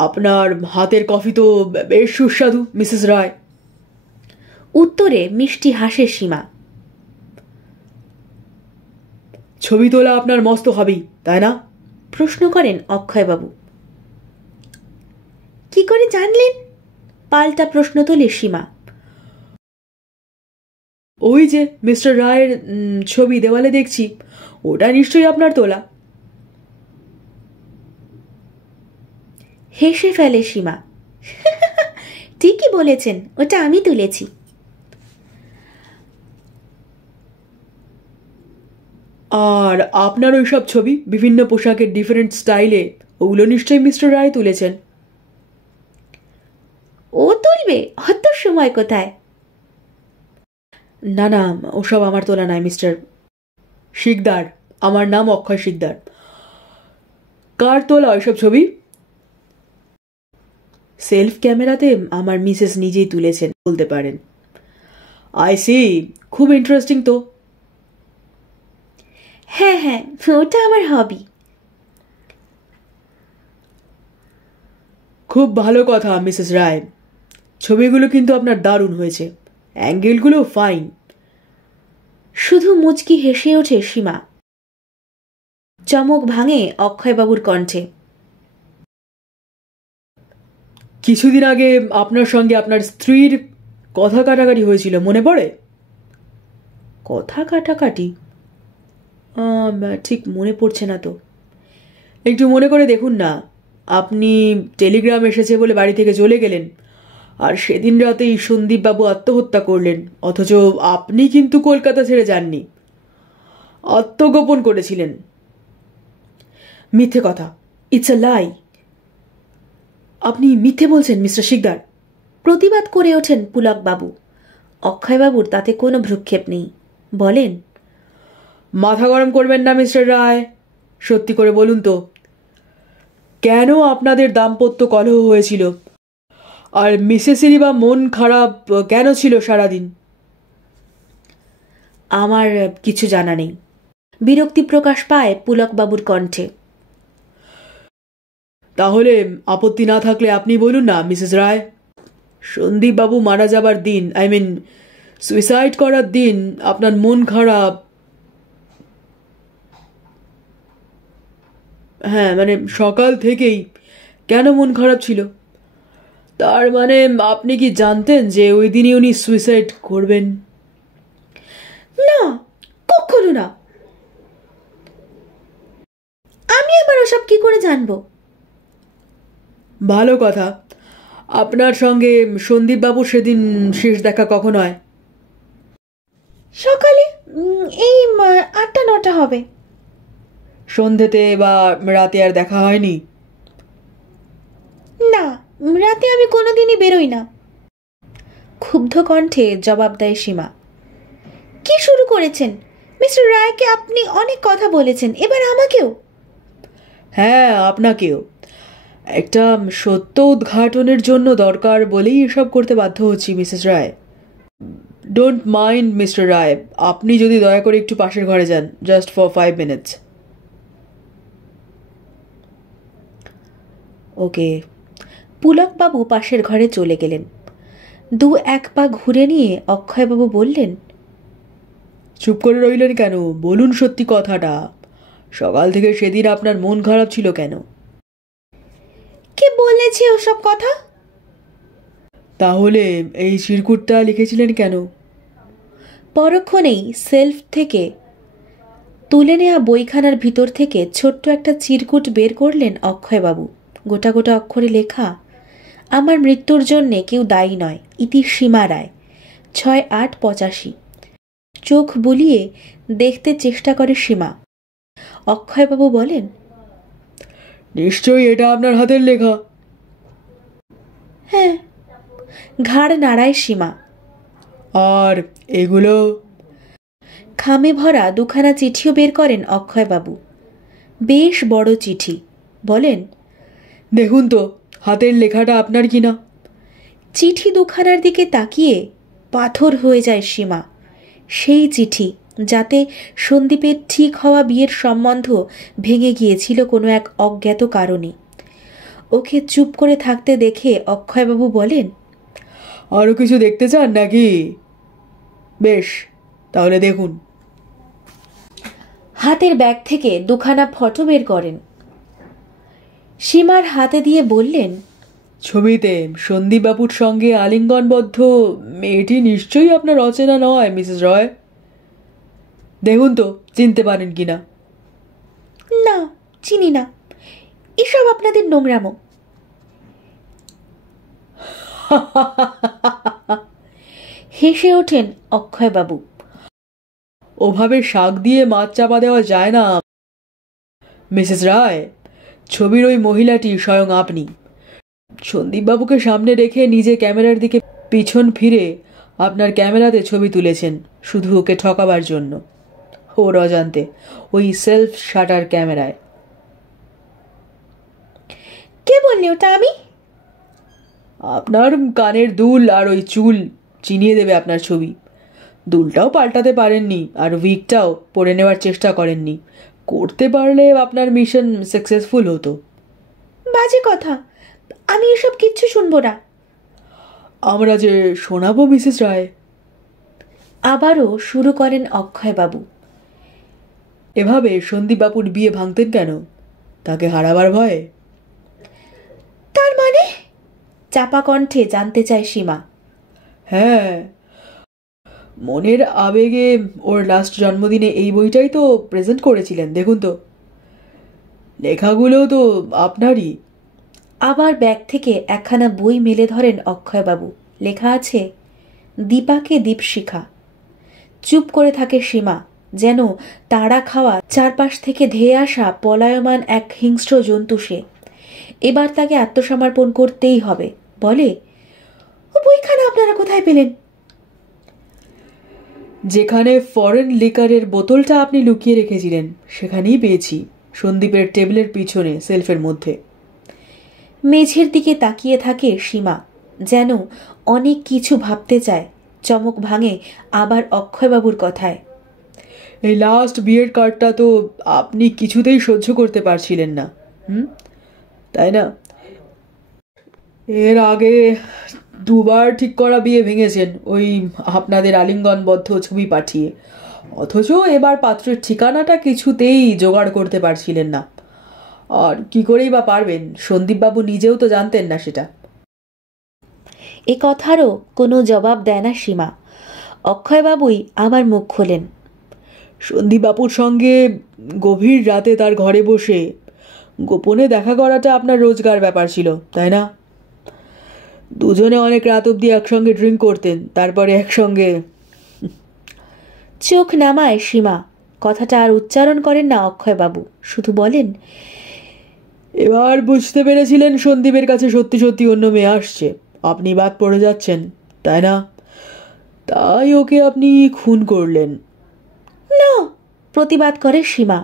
আপনার হাতের কফি তো বেশ সুস্বাদু মিসেস রায়। উত্তরে মিষ্টি হাসে সীমা। ছবি তোলা আপনার মস্ত হবি, তাই না? প্রশ্ন করেন অক্ষয়বাবু। কি করে জানলেন? পাল্টা প্রশ্ন তোলে সীমা। ওই যে মিস্টার রায়ের ছবি দেওয়ালে দেখছি, ওটা নিশ্চয়ই আপনার তোলা। হেসে ফেলে সীমা। ঠিকই বলেছেন, ওটা আমি তুলেছি। আর আপনার ওই সব ছবি বিভিন্ন পোশাকের ডিফারেন্ট স্টাইলে, ওগুলো নিশ্চয়ই মিস্টার রায় তুলেছেন। ও তুলবে, অত সময় কোথায়? না না, ওসব আমার তোলা নয় মিস্টার। শিকদার, আমার নাম অক্ষয় শিকদার। কার তোলা ওইসব ছবি? সেলফ ক্যামেরাতে আমার মিসেস নিজেই তুলেছেন বলতে পারেন। আই সি, খুব ইন্টারেস্টিং তো। হ্যাঁ হ্যাঁ, ওটা আমার হবি। খুব ভালো কথা মিসেস রায়, ছবিগুলো কিন্তু আপনার দারুণ হয়েছে, অ্যাঙ্গেলগুলো ফাইন। শুধু মুচকি হেসে ওঠে সীমা। চমক ভাঙে অক্ষয়বাবুর কণ্ঠে। কিছুদিন আগে আপনার সঙ্গে আপনার স্ত্রীর কথা কাটাকাটি হয়েছিল, মনে পড়ে? কথা কাটাকাটি? ঠিক মনে পড়ছে না তো। একটু মনে করে দেখুন না। আপনি টেলিগ্রাম এসেছে বলে বাড়ি থেকে চলে গেলেন, আর সেদিন রাতেই সন্দীপবাবু আত্মহত্যা করলেন। অথচ আপনি কিন্তু কলকাতা ছেড়ে যাননি, আত্মগোপন করেছিলেন। মিথ্যে কথা, ইটস আ লাই। আপনি মিথ্যে বলছেন মিস্টার শিকদার, প্রতিবাদ করে ওঠেন পুলকবাবু। অক্ষয়বাবুর তাতে কোনো ভ্রুক্ষেপ নেই, বলেন, মাথা গরম করবেন না মিস্টার রায়, সত্যি করে বলুন তো, কেন আপনাদের দাম্পত্য কলহ হয়েছিল? আর মিসেসেরই বা মন খারাপ কেন ছিল সারাদিন? আমার কিছু জানা নেই, বিরক্তি প্রকাশ পায় পুলকবাবুর কণ্ঠে। তাহলে আপত্তি না থাকলে আপনি বলুন না মিসেস রায়। সন্দীপবাবু মারা যাবার দিন, আই মিন সুইসাইড করার দিন আপনার মন খারাপ। হ্যাঁ, মানে সকাল থেকেই কেন মন খারাপ ছিল? তার মানে আপনি কি জানতেন যে ওই দিনই উনি সুইসাইড করবেন? না, কখনো না। আমি আবার ওসব কি করে জানবো? ভালো কথা। আপনার সঙ্গে সন্দীপবাবুর সেদিন শেষ দেখা কখন হয়? সকালে, এই 8-9 হবে। সন্ধেতে বা রাতে আর দেখা হয়নি? না, রাতে আমি কোনোদিনই বেরোই না। ক্ষুব্ধ কণ্ঠে জবাব দেয় সীমা। কি শুরু করেছেন? মিস্টার রায়কে আপনি অনেক কথা বলেছেন, এবার আমাকেও? হ্যাঁ, আপনাকেও। একটা সত্য উদ্ঘাটনের জন্য দরকার বলেই এসব করতে বাধ্য হচ্ছি Mrs Roy. Don't mind Mr Roy, আপনি যদি দয়া করে একটু পাশের ঘরে যান, জাস্ট ফর 5 মিনিটস। ওকে। পুলকবাবু পাশের ঘরে চলে গেলেন। 2-1 পা ঘুরে নিয়ে অক্ষয়বাবু বললেন, চুপ করে রইলেন কেন? বলুন সত্যি কথাটা। সকাল থেকে সেদিন আপনার মন খারাপ ছিল কেন? কে বলেছে ওসব কথা? তাহলে এই চিরকুটটা লিখেছিলেন কেন? পরক্ষণেই সেলফ থেকে তুলে নেওয়া বইখানার ভিতর থেকে ছোট্ট একটা চিরকুট বের করলেন অক্ষয়বাবু। গোটা গোটা অক্ষরে লেখা, আমার মৃত্যুর জন্যে কেউ দায়ী নয়, ইতি সীমা রায়, 6-8-85। চোখ বুলিয়ে দেখতে চেষ্টা করে সীমা। অক্ষয়বাবু বলেন, নিশ্চয়ই এটা আপনার হাতের লেখা। হ্যাঁ। ঘাড় নাড়ায় সীমা। আর এগুলো? খামে ভরা 2খানা চিঠিও বের করেন অক্ষয়বাবু। বেশ বড় চিঠি। বলেন, দেখুন তো হাতের লেখাটা আপনার কিনা। চিঠি 2খানার দিকে তাকিয়ে পাথর হয়ে যায় সীমা। সেই চিঠি, যাতে সন্দীপের ঠিক হওয়া বিয়ের সম্বন্ধ ভেঙে গিয়েছিল কোনো এক অজ্ঞাত কারণে। ওকে চুপ করে থাকতে দেখে অক্ষয়বাবু বলেন, আরও কিছু দেখতে চান নাকি? বেশ, তাহলে দেখুন। হাতের ব্যাগ থেকে 2খানা ফটো বের করেন। সীমার হাতে দিয়ে বললেন, ছবিতে সন্দীপবাবুর সঙ্গে আলিঙ্গনবদ্ধ মেয়েটি নিশ্চয়ই আপনার অচেনা নয় মিসেস রয়। দেখুন তো চিনতে পারেন কিনা। না, চিনি না, এসব আপনাদের নোংরামো। হেসে ওঠেন অক্ষয়বাবু। ওভাবে শাক দিয়ে মাছ চাপা দেওয়া যায় না মিসেস রায়। ছবির ওই মহিলাটি স্বয়ং আপনি। সন্দীপবাবুকে সামনে রেখে নিজে ক্যামেরার দিকে পিছন ফিরে আপনার ক্যামেরাতে ছবি তুলেছেন, শুধু ওকে ঠকাবার জন্য। ওর অজান্তে, ওই সেলফ শাটার ক্যামেরায়। কে বললে ওটা? আমি? আপনার কানের দুল আর ওই চুল চিনিয়ে দেবে আপনার ছবি। দুলটাও পাল্টাতে পারেননি, আর উইকটাও পরে নেওয়ার চেষ্টা করেননি। করতে পারলে আপনার মিশন সাকসেসফুল হতো। বাজে কথা, আমি এসব কিচ্ছু শুনবো না। আমরা যে শোনাবো মিসেস রায়। আবারও শুরু করেন অক্ষয়বাবু। এভাবে সন্দীপবাবুর বিয়ে ভাঙতেন কেন? তাকে হারাবার ভয়ে? তার মানে? চাপা কণ্ঠে জানতে চায় সীমা। হ্যাঁ, মনের আবেগে ওর লাস্ট জন্মদিনে এই বইটাই তো প্রেজেন্ট করেছিলেন, দেখুন তো। লেখাগুলোও তো আপনারই। আবার ব্যাগ থেকে একখানা বই মেলে ধরেন অক্ষয়বাবু। লেখা আছে, দীপাকে দীপশিখা। চুপ করে থাকে সীমা, যেন তাড়া খাওয়া চারপাশ থেকে ধেয়ে আসা পলায়মান এক হিংস্র জন্তু সে। এবার তাকে আত্মসমর্পণ করতেই হবে। বলে, ও বইখানা আপনারা কোথায় পেলেন? যেখানে ফরেন লিকারের বোতলটা আপনি লুকিয়ে রেখেছিলেন সেখানেই পেয়েছি, সন্দীপের টেবিলের পিছনে সেলফের মধ্যে। মেঝের দিকে তাকিয়ে থাকে সীমা, যেন অনেক কিছু ভাবতে চায়। চমক ভাঙে আবার অক্ষয়বাবুর কথায়। এই লাস্ট বিয়ের কার্ডটা তো আপনি কিছুতেই সহ্য করতে পারছিলেন না, তাই না? এর আগে দুবার ঠিক করা বিয়ে ভেঙেছেন ওই আপনাদের আলিঙ্গনবদ্ধ ছবি পাঠিয়ে, অথচ এবার পাত্রের ঠিকানাটা কিছুতেই জোগাড় করতে পারছিলেন না। আর কি করেই বা পারবেন? সন্দীপবাবু নিজেও তো জানতেন না সেটা। এ কথারও কোনো জবাব দেয় না সীমা। অক্ষয়বাবুই আবার মুখ খোলেন। সন্দীপবাবুর সঙ্গে গভীর রাতে তার ঘরে বসে গোপনে দেখা করাটা আপনার রোজগার ব্যাপার ছিল, তাই না? দুজনে অনেক রাত অবধি একসঙ্গে ড্রিঙ্ক করতেন, তারপরে একসঙ্গে। চোখ নামায় সীমা। কথাটা আর উচ্চারণ করেন না অক্ষয়বাবু, শুধু বলেন, এবার বুঝতে পেরেছিলেন সন্দীপের কাছে সত্যি সত্যি অন্য মেয়ে আসছে, আপনি বাদ পড়ে যাচ্ছেন, তাই না? তাই ওকে আপনি খুন করলেন। না, প্রতিবাদ করে সীমা।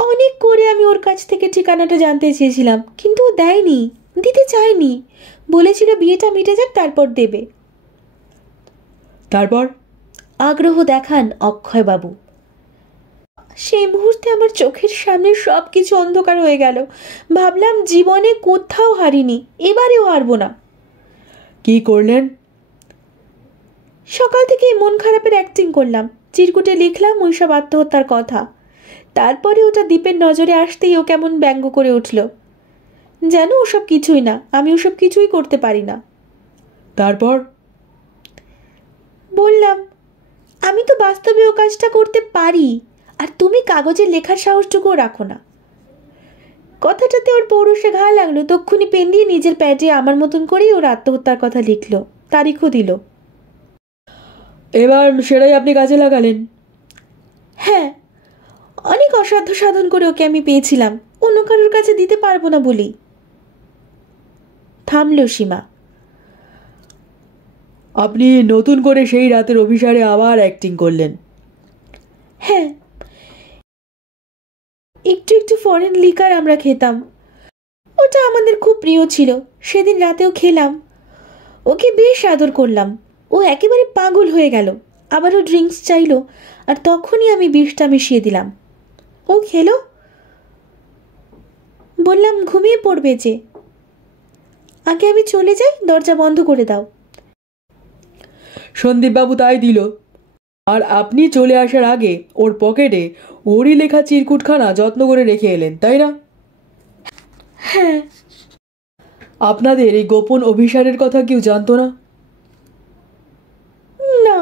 অনেক করে আমি ওর কাছ থেকে ঠিকানাটা জানতে চেয়েছিলাম, কিন্তু ও দেয়নি, দিতে চায়নি। বলেছিল বিয়েটা মিটে যাক, তারপর দেবে। তারপর? আগ্রহ দেখান অক্ষয়বাবু। সেই মুহূর্তে আমার চোখের সামনে সব কিছু অন্ধকার হয়ে গেল। ভাবলাম জীবনে কোথাও হারিনি, এবারেও হারবো না। কি করলেন? সকাল থেকে মন খারাপের অ্যাক্টিং করলাম, চিরকুটে লিখলাম ওইসব আত্মহত্যার কথা। তারপরে ওটা দীপের নজরে আসতেই ও কেমন ব্যঙ্গ করে উঠল, যেন ওসব কিছুই না, আমি ওসব কিছুই করতে পারি না। তারপর? বললাম, আমি তো বাস্তবে ও কাজটা করতে পারি, আর তুমি কাগজে লেখার সাহসটুকুও রাখো না। কথাটাতে ওর পৌরুষে ঘা লাগলো। তক্ষুনি পেন দিয়ে নিজের প্যাডে আমার মতন করেই ওর আত্মহত্যার কথা লিখলো, তারিখও দিল। এবার সেটাই আপনি কাজে লাগালেন? হ্যাঁ, অনেক অসাধ্য সাধন করে ওকে আমি পেয়েছিলাম, অন্য কারোর কাছে দিতে পারবো না বলেই। থামল সীমা। আপনি নতুন করে সেই রাতের অভিসারে আবার অ্যাক্টিং করলেন? হ্যাঁ, একটু একটু ফরেন লিকার আমরা খেতাম, ওটা আমাদের খুব প্রিয় ছিল। সেদিন রাতেও খেলাম, ওকে বেশ আদর করলাম। ও একেবারে পাগল হয়ে গেল, আবারও ড্রিঙ্কস চাইলো, আর তখনই আমি বিষটা মিশিয়ে দিলাম। ও খেলো। বললাম, ঘুমিয়ে পড়বে যে, আগে আমি চলে যাই, দরজা বন্ধ করে দাও। সন্দীপবাবু তাই দিল, আর আপনি চলে আসার আগে ওর পকেটে ওরই লেখা চিরকুটখানা যত্ন করে রেখে এলেন, তাই না? হ্যাঁ। আপনাদের এই গোপন অভিসারের কথা কেউ জানতো না? না,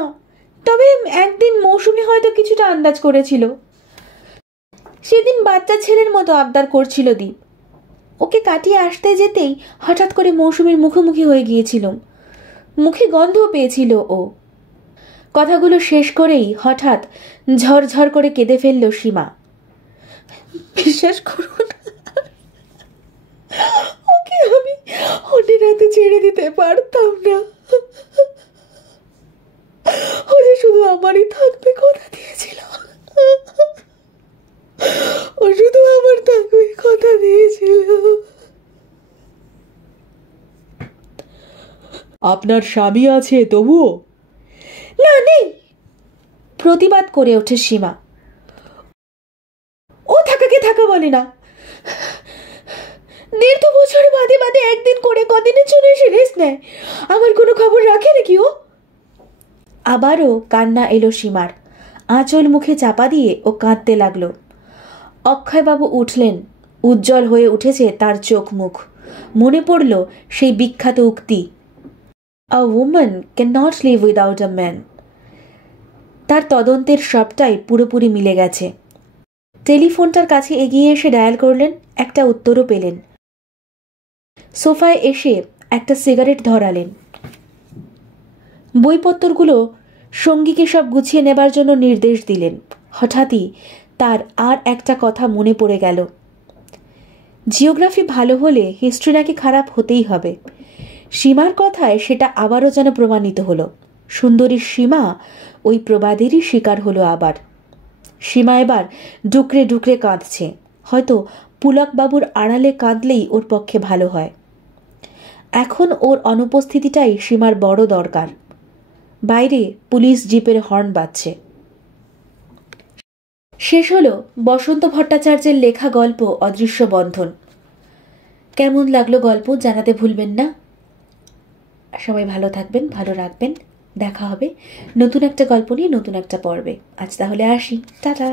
তবে একদিন মৌসুমি হয়তো কিছুটা আন্দাজ করেছিল। সেদিন বাচ্চা ছেলের মতো আবদার করছিল দীপ। ওকে কাটিয়ে আসতে যেতেই হঠাৎ করে মৌসুমীর মুখোমুখি হয়ে গিয়েছিল, মুখে গন্ধও পেয়েছিল ও। কথাগুলো শেষ করেই হঠাৎ ঝরঝর করে কেঁদে ফেলল সীমা। বিশ্বাস করুন, ওকে আমি অন্যের হাতে ছেড়ে দিতে পারতাম না। ও যে শুধু আমারই থাকবে কথা দিয়েছিল, ও শুধু আমার থাকবে কথা দিয়েছিল। আপনার স্বামী আছে তবুও? না, নেই, প্রতিবাদ করে ওঠে সীমা। ও থাকাকে থাকা বলে না। 1.5 বছর বাদে বাদে একদিন করে কদিনের জন্য এসে রেস্ট নেয়। আমার কোনো খবর রাখে নাকি ও? আবারও কান্না এলো সীমার। আঁচল মুখে চাপা দিয়ে ও কাঁদতে লাগলো। অক্ষয়বাবু উঠলেন। উজ্জ্বল হয়ে উঠেছে তার চোখ মুখ। মনে পড়ল সেই বিখ্যাত উক্তি, a woman can not live without a man. তার তদন্তের সবটাই পুরোপুরি মিলে গেছে। টেলিফোনটার কাছে এগিয়ে এসে ডায়াল করলেন, একটা উত্তরও পেলেন। সোফায় এসে একটা সিগারেট ধরালেন। বইপত্রগুলো সঙ্গীকে সব গুছিয়ে নেবার জন্য নির্দেশ দিলেন। হঠাৎই তার আর একটা কথা মনে পড়ে গেল। জিওগ্রাফি ভালো হলে হিস্ট্রি নাকি খারাপ হতেই হবে। সীমার কথায় সেটা আবারও যেন প্রমাণিত হলো। সুন্দরী সীমা ওই প্রবাদেরই শিকার হলো আবার। সীমা এবার ডুকরে ডুকরে কাঁদছে। হয়তো পুলকবাবুর আড়ালে কাঁদলেই ওর পক্ষে ভালো হয়। এখন ওর অনুপস্থিতিটাই সীমার বড় দরকার। বাইরে পুলিশ জিপের হর্ন বাজছে। শেষ হলো বসন্ত ভট্টাচার্যের লেখা গল্প অদৃশ্য বন্ধন। কেমন লাগলো গল্প জানাতে ভুলবেন না। সবাই ভালো থাকবেন, ভালো রাখবেন। দেখা হবে নতুন একটা গল্প নিয়ে নতুন একটা পর্বে। আজ তাহলে আসি, টাটা।